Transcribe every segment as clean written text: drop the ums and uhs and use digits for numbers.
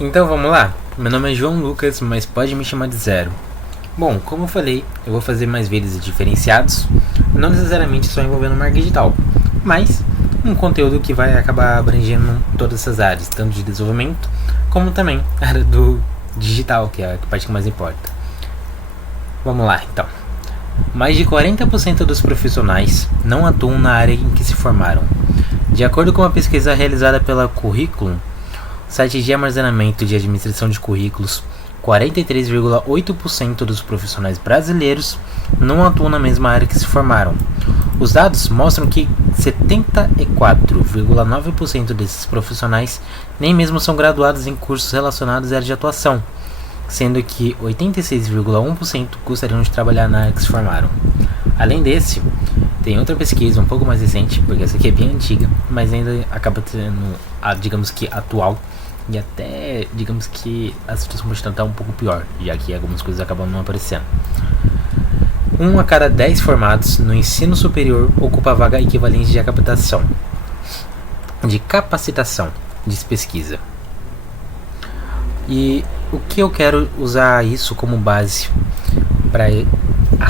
Então vamos lá. Meu nome é João Lucas, mas pode me chamar de Zero. Bom, como eu falei, eu vou fazer mais vídeos diferenciados, não necessariamente só envolvendo marketing digital, mas um conteúdo que vai acabar abrangendo todas essas áreas, tanto de desenvolvimento, como também a área do digital, que é a parte que mais importa. Vamos lá, então. Mais de 40% dos profissionais não atuam na área em que se formaram. De acordo com uma pesquisa realizada pela Curriculum, site de armazenamento de administração de currículos, 43,8% dos profissionais brasileiros não atuam na mesma área que se formaram. Os dados mostram que 74,9% desses profissionais nem mesmo são graduados em cursos relacionados à área de atuação, sendo que 86,1% gostariam de trabalhar na área que se formaram. Além desse, tem outra pesquisa um pouco mais recente, porque essa aqui é bem antiga, mas ainda acaba sendo, digamos que, atual, e até, digamos que a situação pode estar um pouco pior, já que algumas coisas acabam não aparecendo. 1 a cada 10 formados no ensino superior ocupa a vaga equivalente de capacitação, diz pesquisa. E o que eu quero usar isso como base para,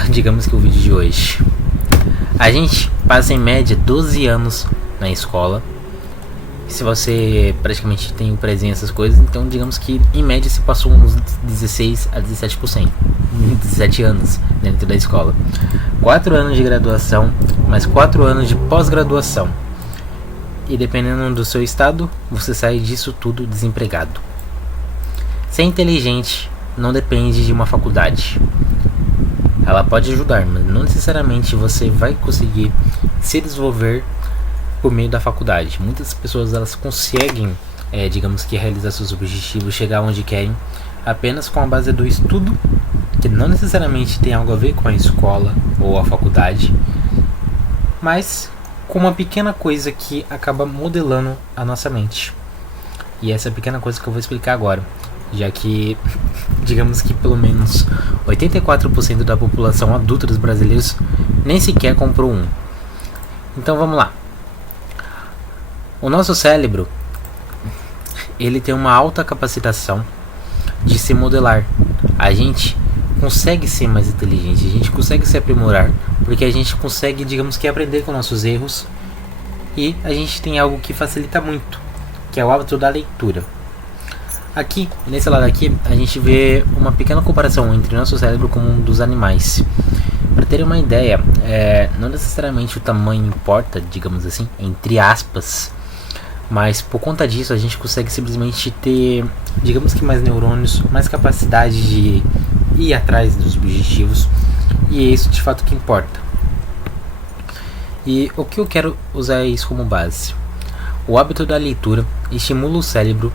digamos que o vídeo de hoje. A gente passa em média 12 anos na escola. Se você praticamente tem presença essas coisas, então digamos que em média se passou uns 16 a 17%, 17 anos dentro da escola. 4 anos de graduação, mais 4 anos de pós-graduação. E dependendo do seu estado, você sai disso tudo desempregado. Ser inteligente não depende de uma faculdade. Ela pode ajudar, mas não necessariamente você vai conseguir se desenvolver por meio da faculdade. Muitas pessoas elas conseguem, digamos que realizar seus objetivos, chegar onde querem, apenas com a base do estudo, que não necessariamente tem algo a ver com a escola ou a faculdade, mas com uma pequena coisa que acaba modelando a nossa mente. E essa pequena coisa que eu vou explicar agora, já que digamos que pelo menos 84% da população adulta dos brasileiros nem sequer comprou um. Então vamos lá. O nosso cérebro, ele tem uma alta capacitação de se modelar. A gente consegue ser mais inteligente, a gente consegue se aprimorar, porque a gente consegue, digamos que, aprender com nossos erros, e a gente tem algo que facilita muito, que é o hábito da leitura. Aqui, nesse lado aqui, a gente vê uma pequena comparação entre o nosso cérebro com um dos animais. Para ter uma ideia, não necessariamente o tamanho importa, digamos assim, entre aspas, mas por conta disso a gente consegue simplesmente ter, digamos que, mais neurônios, mais capacidade de ir atrás dos objetivos, e é isso de fato que importa. E o que eu quero usar isso como base? O hábito da leitura estimula o cérebro,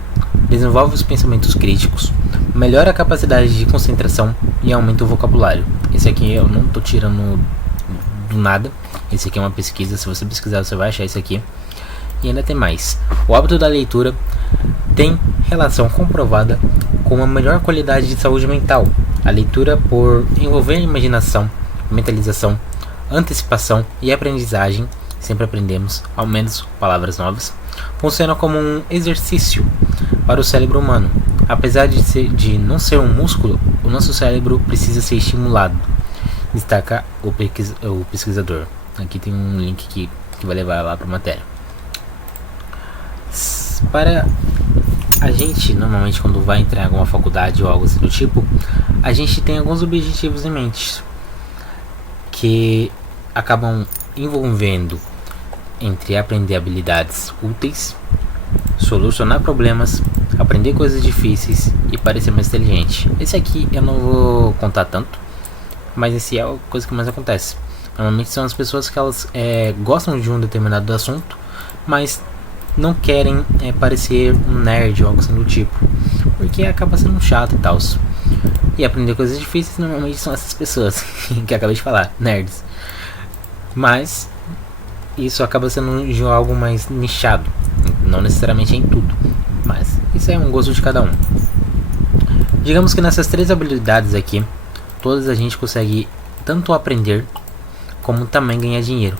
desenvolve os pensamentos críticos, melhora a capacidade de concentração e aumenta o vocabulário. Esse aqui eu não estou tirando do nada, esse aqui é uma pesquisa, se você pesquisar você vai achar isso aqui. E ainda tem mais. O hábito da leitura tem relação comprovada com uma melhor qualidade de saúde mental. A leitura, por envolver imaginação, mentalização, antecipação e aprendizagem, sempre aprendemos, ao menos palavras novas, funciona como um exercício para o cérebro humano. Apesar de não ser um músculo, o nosso cérebro precisa ser estimulado, destaca o pesquisador. Aqui tem um link que vai levar lá para a matéria. Para a gente, normalmente quando vai entrar em alguma faculdade ou algo assim do tipo, a gente tem alguns objetivos em mente que acabam envolvendo entre aprender habilidades úteis, solucionar problemas, aprender coisas difíceis e parecer mais inteligente. Esse aqui eu não vou contar tanto, mas esse é a coisa que mais acontece. Normalmente são as pessoas que elas gostam de um determinado assunto, mas não querem parecer um nerd ou algo assim do tipo, porque acaba sendo chato e tal. E aprender coisas difíceis normalmente são essas pessoas que acabei de falar, nerds. Mas isso acaba sendo de algo mais nichado, não necessariamente em tudo, mas isso é um gosto de cada um. Digamos que nessas 3 habilidades aqui, todas a gente consegue tanto aprender como também ganhar dinheiro.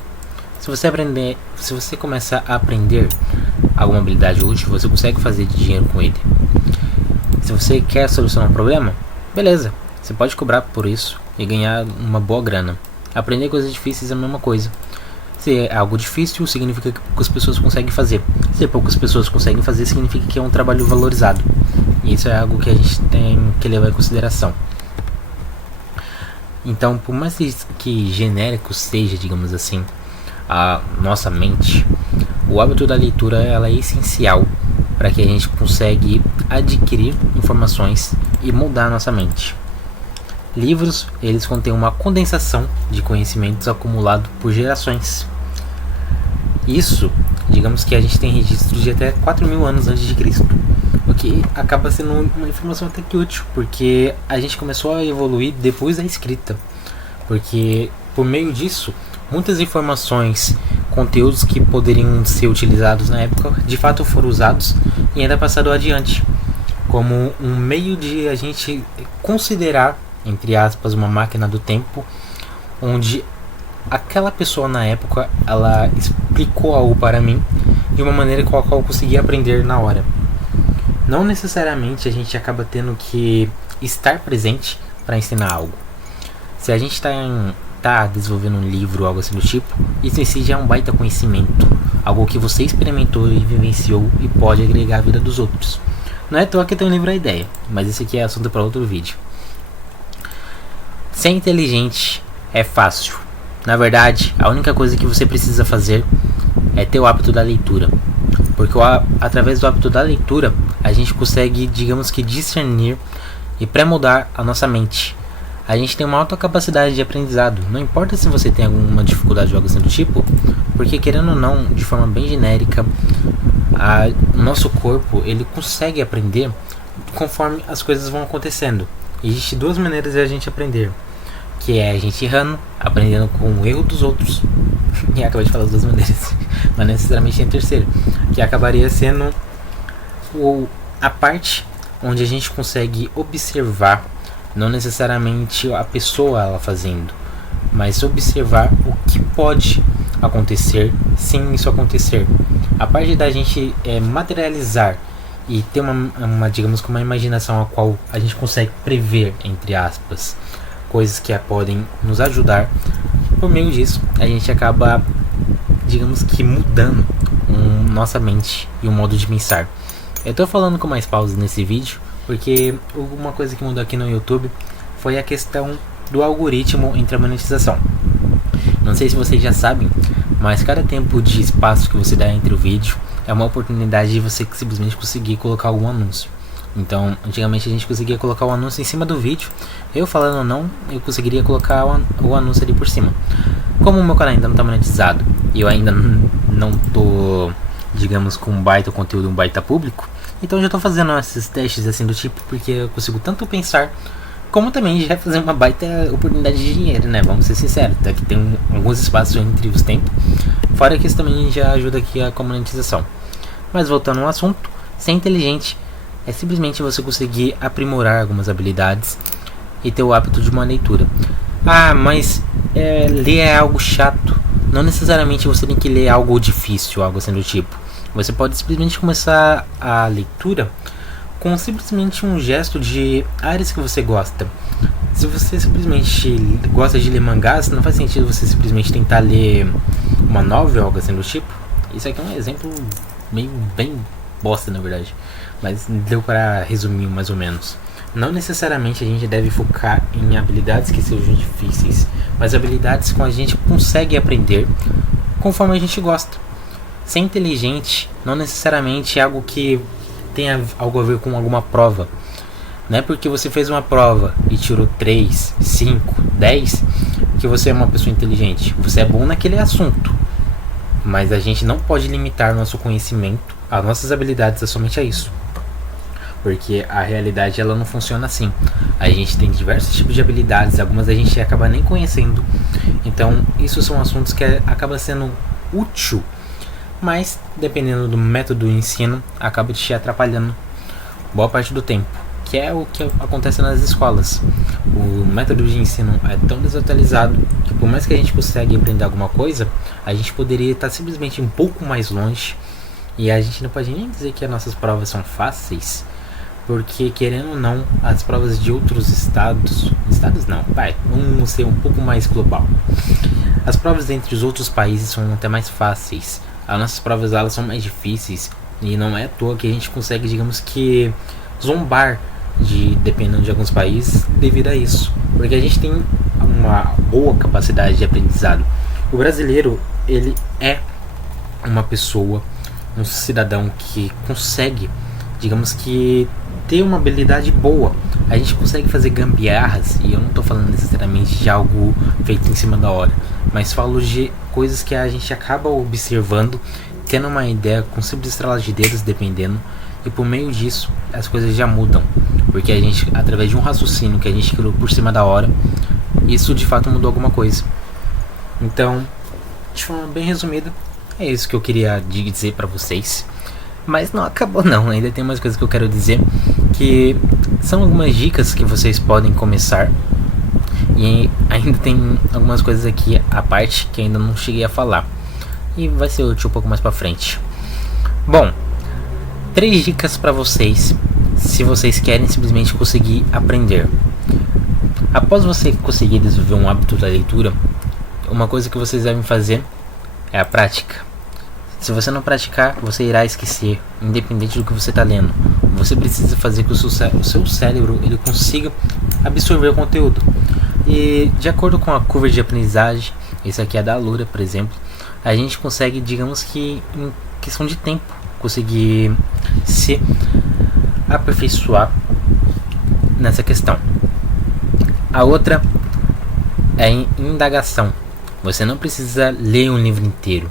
Se você começar a aprender alguma habilidade útil, você consegue fazer dinheiro com ele. Se você quer solucionar um problema, beleza, você pode cobrar por isso e ganhar uma boa grana. Aprender coisas difíceis é a mesma coisa. Se é algo difícil, significa que poucas pessoas conseguem fazer. Se poucas pessoas conseguem fazer, significa que é um trabalho valorizado. E isso é algo que a gente tem que levar em consideração. Então, por mais que genérico seja, digamos assim, a nossa mente, o hábito da leitura ela é essencial para que a gente consiga adquirir informações e moldar a nossa mente. Livros, eles contêm uma condensação de conhecimentos acumulados por gerações. Isso, digamos que a gente tem registros de até 4.000 anos antes de Cristo, o que acaba sendo uma informação até que útil, porque a gente começou a evoluir depois da escrita, porque por meio disso, muitas informações, conteúdos que poderiam ser utilizados na época, de fato foram usados e ainda passaram adiante, como um meio de a gente considerar, entre aspas, uma máquina do tempo, onde aquela pessoa na época, ela explicou algo para mim de uma maneira com a qual eu conseguia aprender na hora. Não necessariamente a gente acaba tendo que estar presente para ensinar algo. Se a gente está desenvolvendo um livro ou algo assim do tipo, isso em si já é um baita conhecimento, algo que você experimentou e vivenciou e pode agregar à vida dos outros. Não é à toa que tem um livro a ideia, mas isso aqui é assunto para outro vídeo. Ser inteligente é fácil. Na verdade, a única coisa que você precisa fazer é ter o hábito da leitura. Porque através do hábito da leitura, a gente consegue, digamos que, discernir e pré-moldar a nossa mente. A gente tem uma alta capacidade de aprendizado. Não importa se você tem alguma dificuldade ou algo assim do tipo, porque querendo ou não, de forma bem genérica, o nosso corpo ele consegue aprender conforme as coisas vão acontecendo. Existem duas maneiras de a gente aprender, que é a gente errando, aprendendo com o erro dos outros, e acabei de falar as duas maneiras, mas necessariamente tem a terceira, que acabaria sendo a parte onde a gente consegue observar, não necessariamente a pessoa ela fazendo, mas observar o que pode acontecer sem isso acontecer. A parte da gente materializar e ter digamos que uma imaginação a qual a gente consegue prever, entre aspas, coisas que podem nos ajudar. Por meio disso, a gente acaba, digamos que, mudando nossa mente e o modo de pensar. Eu tô falando com mais pausa nesse vídeo, porque uma coisa que mudou aqui no YouTube foi a questão do algoritmo entre a monetização. Não sei se vocês já sabem, mas cada tempo de espaço que você dá entre o vídeo é uma oportunidade de você simplesmente conseguir colocar algum anúncio. Então, antigamente a gente conseguia colocar o anúncio em cima do vídeo. Eu falando ou não, eu conseguiria colocar o anúncio ali por cima. Como o meu canal ainda não está monetizado e eu ainda não tô, digamos, com um baita conteúdo, um baita público, então eu já tô fazendo esses testes assim do tipo, porque eu consigo tanto pensar, como também já fazer uma baita oportunidade de dinheiro, né? Vamos ser sinceros, tá? Que tem alguns espaços entre os tempos. Fora que isso também já ajuda aqui a monetização. Mas voltando ao assunto, ser inteligente é simplesmente você conseguir aprimorar algumas habilidades e ter o hábito de uma leitura. Ah, mas ler é algo chato. Não necessariamente você tem que ler algo difícil, algo assim do tipo. Você pode simplesmente começar a leitura com simplesmente um gesto de áreas que você gosta. Se você simplesmente gosta de ler mangás, não faz sentido você simplesmente tentar ler uma novel, algo assim do tipo. Isso aqui é um exemplo meio bem bosta, na verdade, mas deu para resumir mais ou menos. Não necessariamente a gente deve focar em habilidades que sejam difíceis, mas habilidades que a gente consegue aprender conforme a gente gosta. Ser inteligente não necessariamente é algo que tenha algo a ver com alguma prova. Não é porque você fez uma prova e tirou 3, 5, 10 que você é uma pessoa inteligente. Você é bom naquele assunto, mas a gente não pode limitar nosso conhecimento, as nossas habilidades é somente a isso, porque a realidade ela não funciona assim. A gente tem diversos tipos de habilidades, algumas a gente acaba nem conhecendo. Então isso são assuntos que acaba sendo útil, mas dependendo do método de ensino acaba te atrapalhando boa parte do tempo, que é o que acontece nas escolas. O método de ensino é tão desatualizado que por mais que a gente consiga aprender alguma coisa, a gente poderia estar simplesmente um pouco mais longe. E a gente não pode nem dizer que as nossas provas são fáceis, porque querendo ou não, as provas de outros estados não, vamos ser um pouco mais global. As provas entre os outros países são até mais fáceis. As nossas provas elas são mais difíceis e não é à toa que a gente consegue, digamos que, zombar dependendo de alguns países devido a isso, porque a gente tem uma boa capacidade de aprendizado. O brasileiro, ele é uma pessoa, um cidadão que consegue, digamos que, ter uma habilidade boa. A gente consegue fazer gambiarras, e eu não estou falando necessariamente de algo feito em cima da hora, mas falo de coisas que a gente acaba observando, tendo uma ideia com simples estralar de dedos, dependendo, e por meio disso as coisas já mudam, porque a gente, através de um raciocínio que a gente criou por cima da hora, isso de fato mudou alguma coisa. Então, de forma bem resumida, é isso que eu queria dizer pra vocês. Mas não acabou não, ainda tem umas coisas que eu quero dizer, que são algumas dicas que vocês podem começar. E ainda tem algumas coisas aqui à parte que ainda não cheguei a falar, e vai ser útil um pouco mais pra frente. Bom, 3 dicas pra vocês, se vocês querem simplesmente conseguir aprender. Após você conseguir desenvolver um hábito da leitura, uma coisa que vocês devem fazer é a prática. Se você não praticar, você irá esquecer, independente do que você está lendo. Você precisa fazer que o seu cérebro ele consiga absorver o conteúdo. E de acordo com a curva de aprendizagem, isso aqui é da Alura, por exemplo, a gente consegue, digamos que em questão de tempo, conseguir se aperfeiçoar nessa questão. A outra é a indagação. Você não precisa ler um livro inteiro,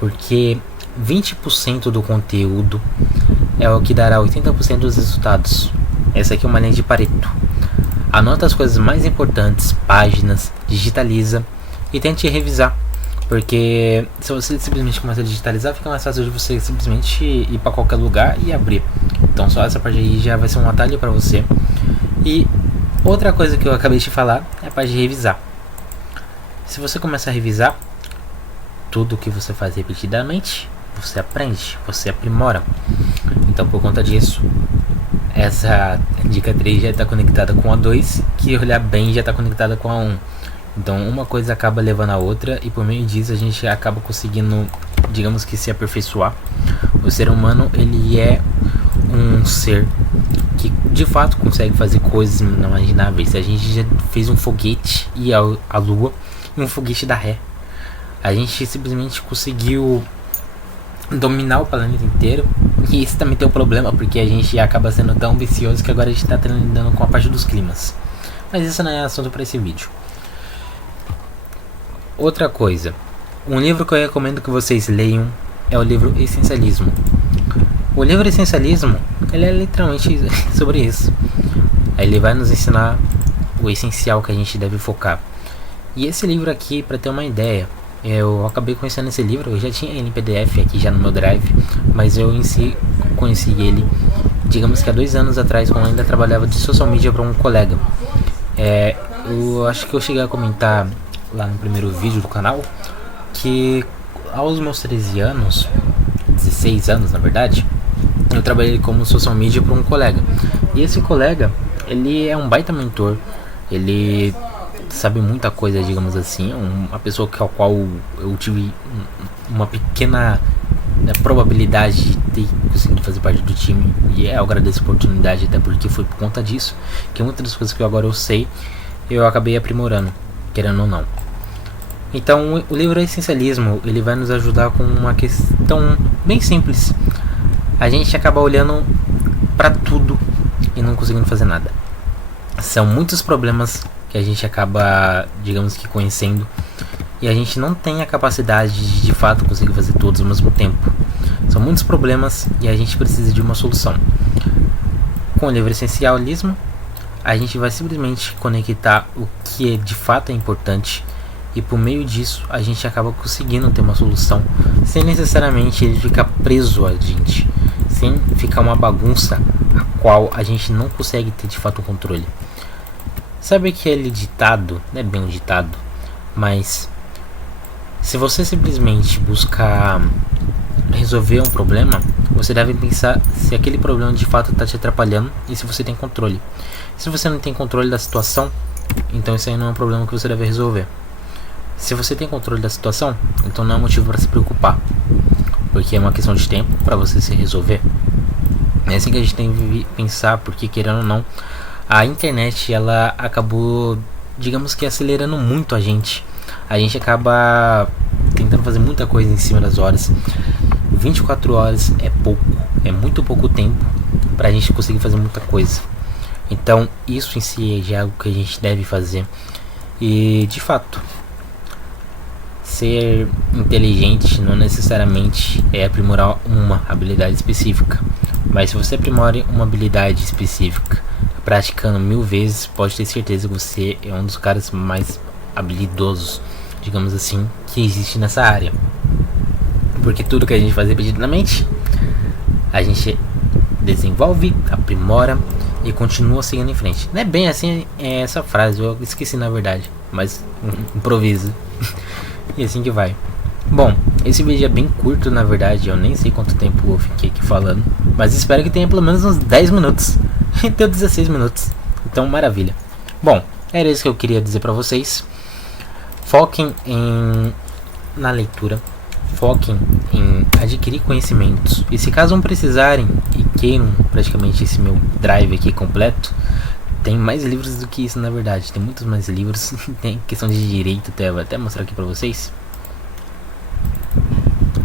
porque 20% do conteúdo é o que dará 80% dos resultados. Essa aqui é uma linha de Pareto. Anota as coisas mais importantes, páginas, digitaliza e tente revisar, porque se você simplesmente começa a digitalizar, fica mais fácil de você simplesmente ir para qualquer lugar e abrir. Então só essa parte aí já vai ser um atalho para você. E outra coisa que eu acabei de falar é a parte de revisar. Se você começar a revisar tudo que você faz repetidamente, você aprende, você aprimora. Então por conta disso, essa dica 3 já está conectada com a 2, que olhar bem já está conectada com a 1. Então uma coisa acaba levando a outra, e por meio disso a gente acaba conseguindo, digamos que, se aperfeiçoar. O ser humano, ele é um ser que de fato consegue fazer coisas inimagináveis. A gente já fez um foguete e a lua, e um foguete da ré. A gente simplesmente conseguiu dominar o planeta inteiro. E isso também tem um problema, porque a gente acaba sendo tão ambicioso que agora a gente está lidando com a parte dos climas. Mas isso não é assunto para esse vídeo. Outra coisa, um livro que eu recomendo que vocês leiam é o livro Essencialismo. O livro Essencialismo, ele é literalmente sobre isso. Ele vai nos ensinar o essencial que a gente deve focar. E esse livro aqui, para ter uma ideia, eu acabei conhecendo esse livro, eu já tinha ele em PDF aqui já no meu drive, mas eu em si conheci ele, digamos que há 2 anos atrás, quando eu ainda trabalhava de social media para um colega. Eu acho que eu cheguei a comentar lá no primeiro vídeo do canal que aos meus 13 anos, 16 anos na verdade, eu trabalhei como social media para um colega. E esse colega, ele é um baita mentor, ele sabe muita coisa, digamos assim, uma pessoa com a qual eu tive uma pequena probabilidade de ter conseguido fazer parte do time, e eu agradeço a oportunidade, até porque foi por conta disso que muitas das coisas que agora eu sei, eu acabei aprimorando, querendo ou não. Então o livro Essencialismo, ele vai nos ajudar com uma questão bem simples. A gente acaba olhando para tudo e não conseguindo fazer nada. São muitos problemas que a gente acaba, digamos que, conhecendo, e a gente não tem a capacidade de fato conseguir fazer todos ao mesmo tempo. São muitos problemas e a gente precisa de uma solução. Com o livro Essencialismo, a gente vai simplesmente conectar o que de fato é importante, e por meio disso a gente acaba conseguindo ter uma solução, sem necessariamente ele ficar preso a gente, sem ficar uma bagunça a qual a gente não consegue ter de fato o controle. Sabe aquele ditado, não é bem um ditado, mas se você simplesmente buscar resolver um problema, você deve pensar se aquele problema de fato está te atrapalhando e se você tem controle. Se você não tem controle da situação, então isso aí não é um problema que você deve resolver. Se você tem controle da situação, então não é motivo para se preocupar, porque é uma questão de tempo para você se resolver. É assim que a gente tem que pensar, porque querendo ou não, a internet ela acabou, digamos que acelerando muito a gente. A gente acaba tentando fazer muita coisa em cima das horas. 24 horas é pouco, é muito pouco tempo pra gente conseguir fazer muita coisa. Então isso em si já é algo que a gente deve fazer. E de fato, ser inteligente não necessariamente é aprimorar uma habilidade específica, mas se você aprimora uma habilidade específica praticando 1000 vezes, pode ter certeza que você é um dos caras mais habilidosos, digamos assim, que existe nessa área. Porque tudo que a gente faz repetidamente, a gente desenvolve, aprimora e continua seguindo em frente. Não é bem assim essa frase, eu esqueci na verdade, mas improvisa. E assim que vai. Bom, esse vídeo é bem curto na verdade, eu nem sei quanto tempo eu fiquei aqui falando, mas espero que tenha pelo menos uns 10 minutos. Deu 16 minutos, então maravilha. Bom, era isso que eu queria dizer pra vocês. Foquem na leitura, foquem em adquirir conhecimentos. E se caso não precisarem e queiram praticamente esse meu drive aqui completo, tem mais livros do que isso na verdade. Tem muitos mais livros. Tem questão de direito até, vou até mostrar aqui pra vocês,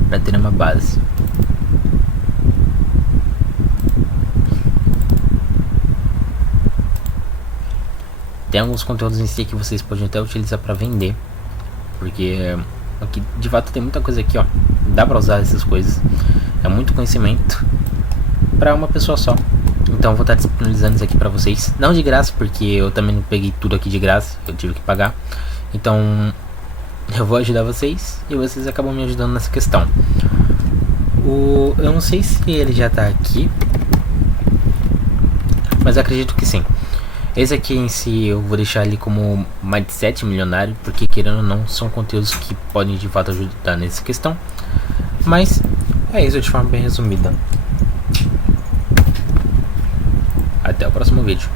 pra ter uma base. Tem alguns conteúdos em si que vocês podem até utilizar pra vender, porque aqui de fato tem muita coisa aqui, ó. Dá pra usar essas coisas. É muito conhecimento pra uma pessoa só. Então vou estar disponibilizando isso aqui pra vocês. Não de graça, porque eu também não peguei tudo aqui de graça. Eu tive que pagar. Então eu vou ajudar vocês e vocês acabam me ajudando nessa questão. Eu não sei se ele já tá aqui, mas eu acredito que sim. Esse aqui em si eu vou deixar ali como Mindset Milionário, porque querendo ou não, são conteúdos que podem de fato ajudar nessa questão. Mas é isso de forma bem resumida. Até o próximo vídeo.